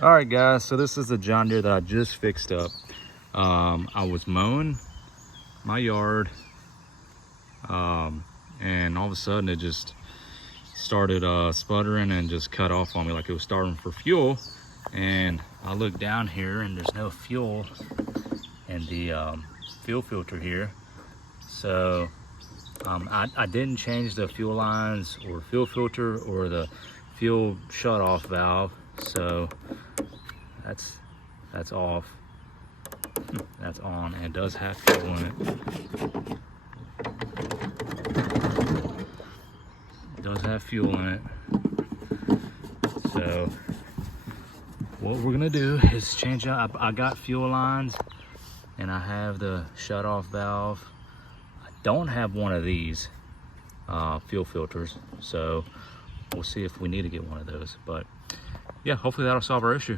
All right, guys, so this is the John Deere that I just fixed up. I was mowing my yard, and all of a sudden it just started sputtering and just cut off on me like it was starting for fuel. And I look down here and there's no fuel in the fuel filter here. So I didn't change the fuel lines or fuel filter or the fuel shut-off valve, so that's off. That's on, and it does have fuel in it. It does have fuel in it. So what we're gonna do is change out. I got fuel lines and I have the shut-off valve. I don't have one of these fuel filters, so we'll see if we need to get one of those. But yeah, hopefully that'll solve our issue.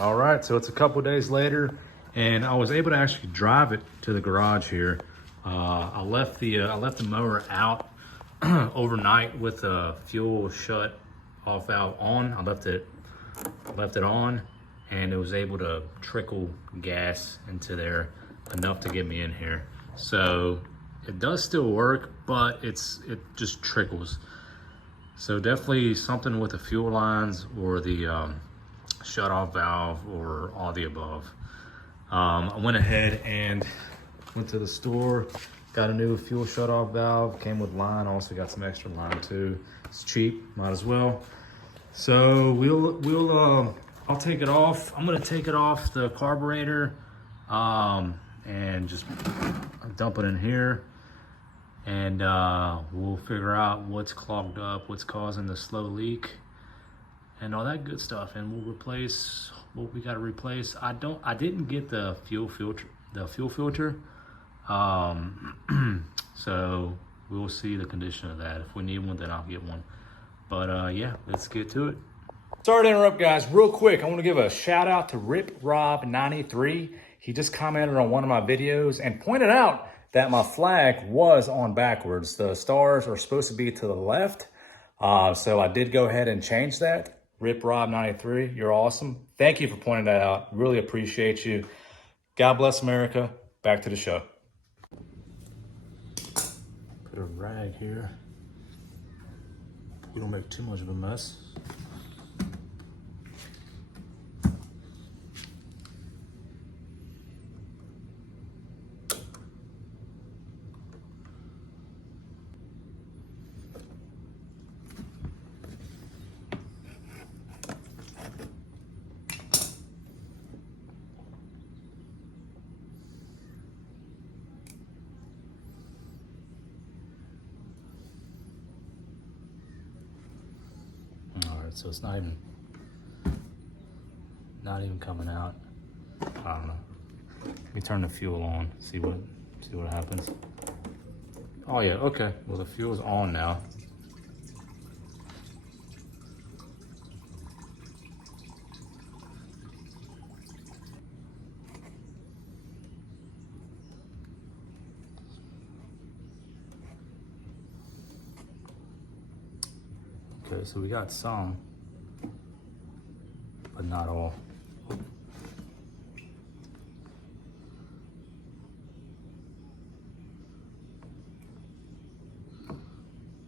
All right, so it's a couple days later, and I was able to actually drive it to the garage here. I left the mower out overnight with the fuel shut off valve on. I left it on, and it was able to trickle gas into there enough to get me in here. So it does still work, but it just trickles. So definitely something with the fuel lines or the shut-off valve or all the above. I went ahead and went to the store, got a new fuel shut-off valve, came with line, also got some extra line too. It's cheap, might as well. So I'll take it off. I'm gonna take it off the carburetor and just dump it in here, and we'll figure out what's clogged up, what's causing the slow leak, and all that good stuff, and we'll replace what we got to replace. I didn't get the fuel filter, so we'll see the condition of that. If we need one, then I'll get one. But yeah, let's get to it. Sorry to interrupt, guys. Real quick, I want to give a shout out to RipRob93. He just commented on one of my videos and pointed out that my flag was on backwards. The stars are supposed to be to the left. So I did go ahead and change that. RipRob93, you're awesome. Thank you for pointing that out. Really appreciate you. God bless America. Back to the show. Put a rag here. We don't make too much of a mess. So it's not even coming out. I don't know. Let me turn the fuel on, see what happens. Oh yeah, okay. Well, the fuel's on now. Okay, so we got some, but not all.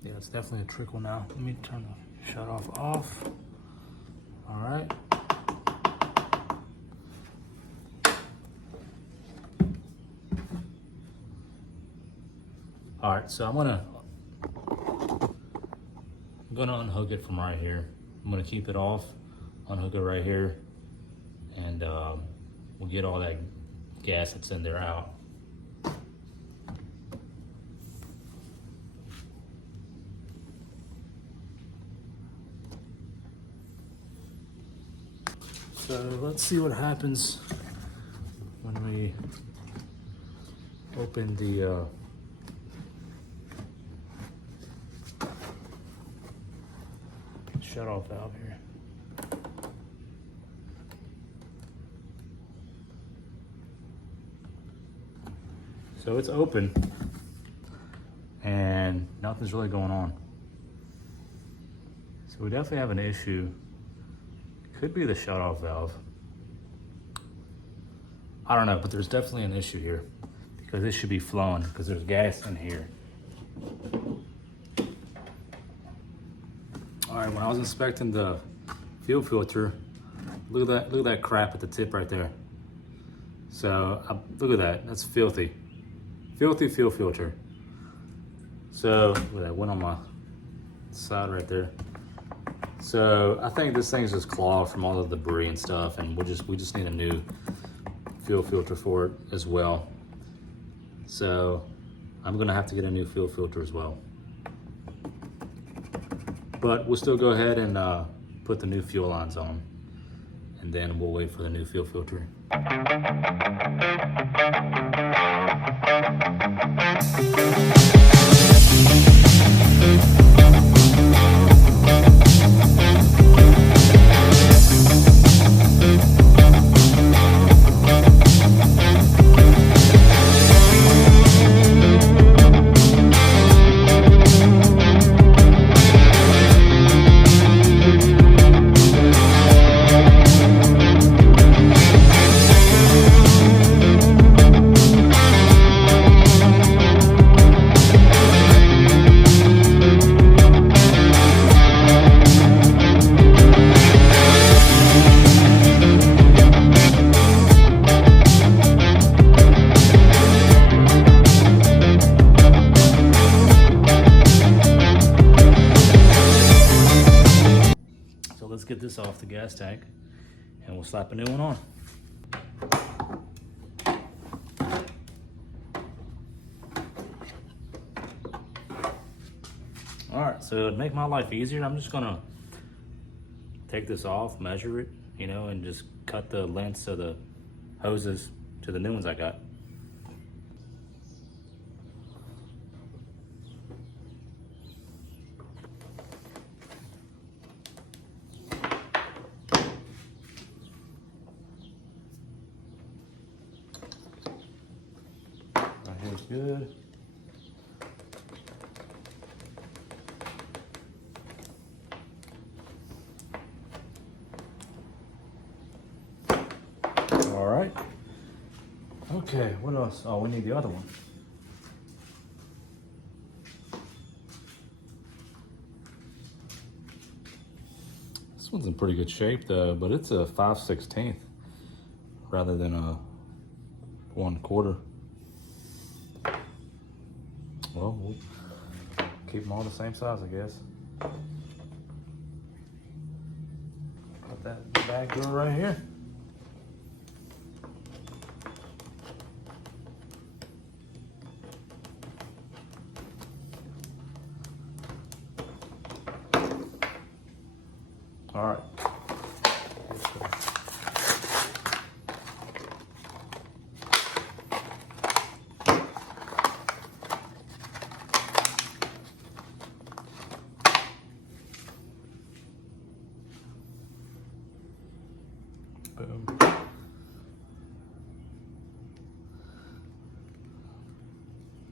Yeah, it's definitely a trickle now. Let me turn the shut off. All right. All right, so I'm gonna unhook it from right here. I'm gonna keep it off, unhook it right here, and we'll get all that gas that's in there out. So let's see what happens when we open the shut-off valve here. So it's open and nothing's really going on. So we definitely have an issue Could be the shut-off valve. I don't know, but there's definitely an issue here because this should be flowing because there's gas in here. All right, when I was inspecting the fuel filter, look at that crap at the tip right there. So look at that, that's filthy. Filthy fuel filter. So that went on my side right there. So I think this thing's just clogged from all the debris and stuff, and we just need a new fuel filter for it as well. So I'm gonna have to get a new fuel filter as well. But we'll still go ahead and put the new fuel lines on, and then we'll wait for the new fuel filter. Let's get this off the gas tank and we'll slap a new one on. All right, so to make my life easier, I'm just gonna take this off, measure it, you know, and just cut the lengths of the hoses to the new ones I got. Here's good. All right. Okay, what else? Oh, we need the other one. This one's in pretty good shape though, but it's a 5/16 rather than a 1/4. Well, we'll keep them all the same size, I guess. Got that bag door right here. All right. Boom.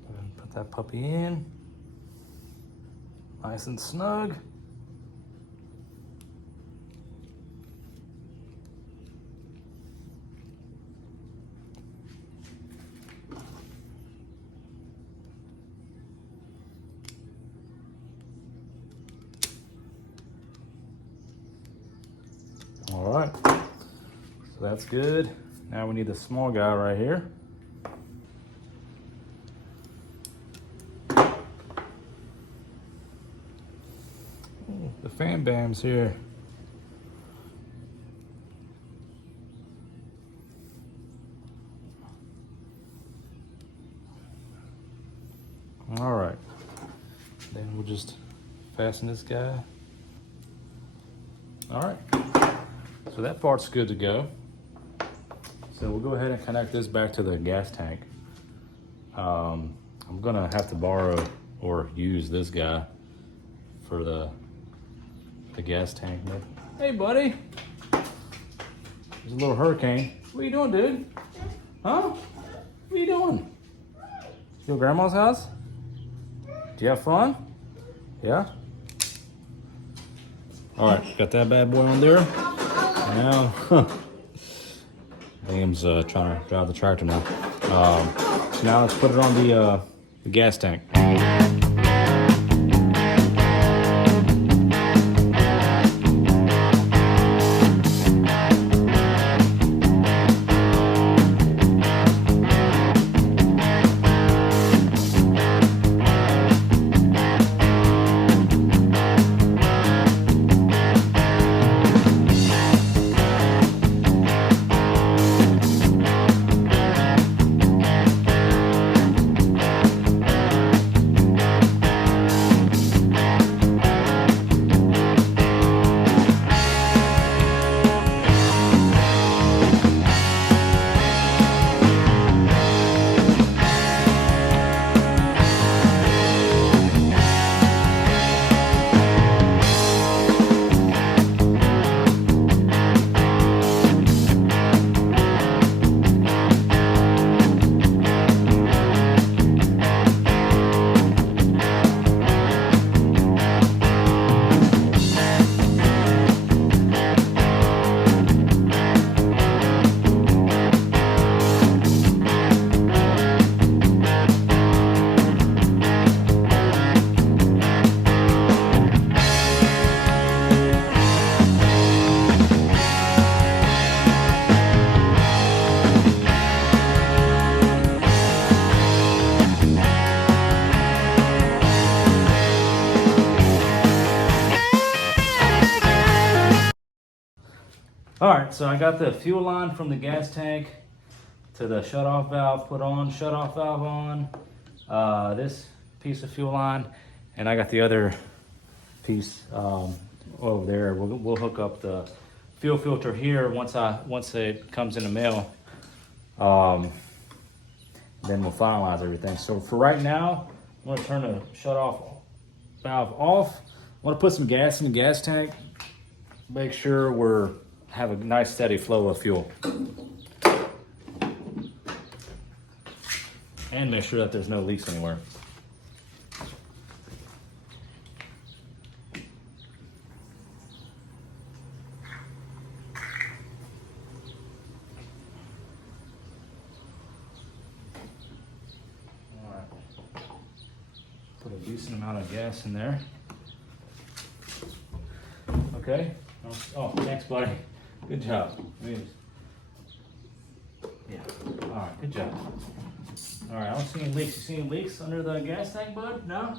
And put that puppy in. Nice and snug. All right, so that's good. Now we need the small guy right here. Ooh, the fan bam's here. All right, then we'll just fasten this guy. All right, so that part's good to go. So we'll go ahead and connect this back to the gas tank. I'm gonna have to borrow or use this guy for the gas tank. Hey buddy, there's a little hurricane. What are you doing, dude? Huh? What are you doing? Your grandma's house? Do you have fun? Yeah? All right, got that bad boy on there. now, Liam's trying to drive the tractor now. So now let's put it on the gas tank. All right, so I got the fuel line from the gas tank to the shut-off valve put on, shut-off valve on, this piece of fuel line, and I got the other piece over there. We'll hook up the fuel filter here once it comes in the mail. Then we'll finalize everything. So for right now, I'm gonna turn the shut-off valve off. I wanna put some gas in the gas tank, make sure we're have a nice steady flow of fuel. And make sure that there's no leaks anywhere. All right. Put a decent amount of gas in there. Okay. Oh, thanks, buddy. Good job. Yeah. All right. Good job. All right. I don't see any leaks. You see any leaks under the gas tank, bud? No?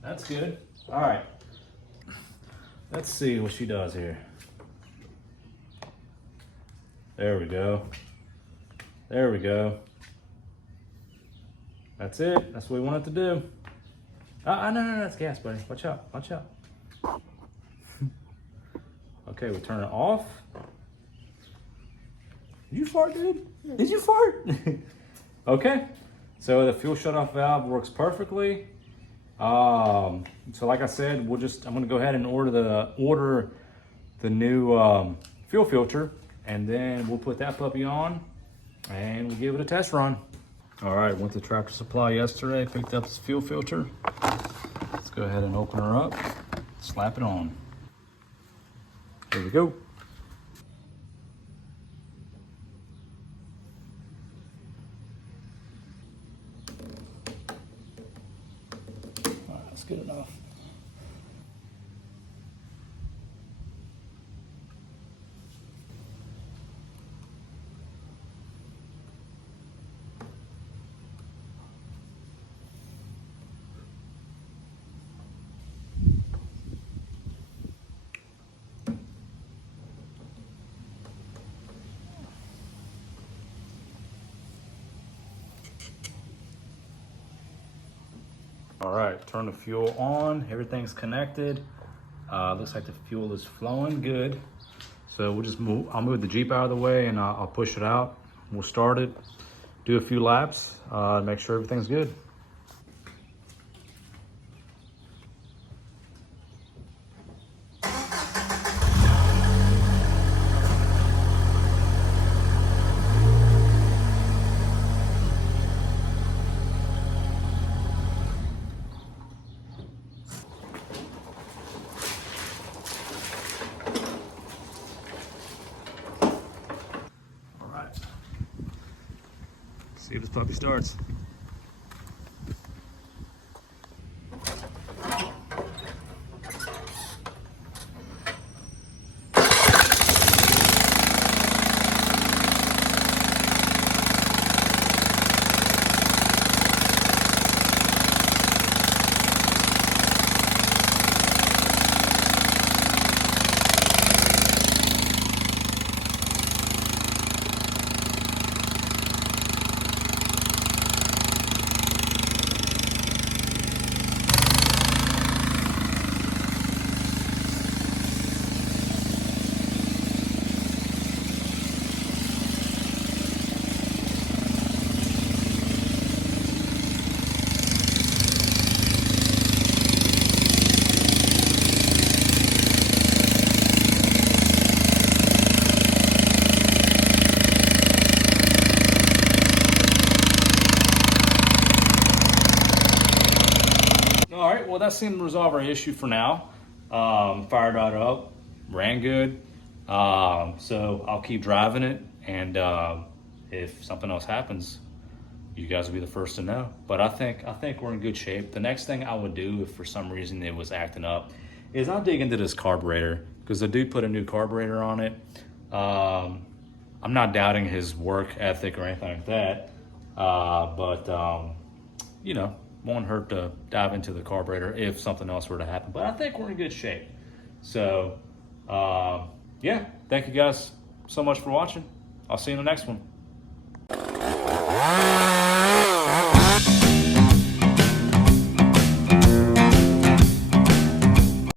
That's good. All right. Let's see what she does here. There we go. There we go. That's it. That's what we want it to do. No, that's gas, buddy. Watch out. Watch out. Okay, we'll turn it off. Did you fart, dude? Did you fart? Okay, so the fuel shutoff valve works perfectly. So like I said, I'm gonna go ahead and order the new fuel filter, and then we'll put that puppy on and we'll give it a test run. All right, went to Tractor Supply yesterday, picked up this fuel filter. Let's go ahead and open her up, slap it on. Here we go. All right, that's good enough. All right, turn the fuel on. Everything's connected. Looks like the fuel is flowing good. So we'll just I'll move the Jeep out of the way and I'll push it out. We'll start it, do a few laps, make sure everything's good. See if this puppy starts. All right, well, that seemed to resolve our issue for now. Fired right up, ran good. So I'll keep driving it, and if something else happens, you guys will be the first to know. But I think we're in good shape. The next thing I would do, if for some reason it was acting up, is I'll dig into this carburetor, because the dude put a new carburetor on it. I'm not doubting his work ethic or anything like that, but you know, won't hurt to dive into the carburetor if something else were to happen. But I think we're in good shape. So yeah, thank you guys so much for watching. I'll see you in the next one.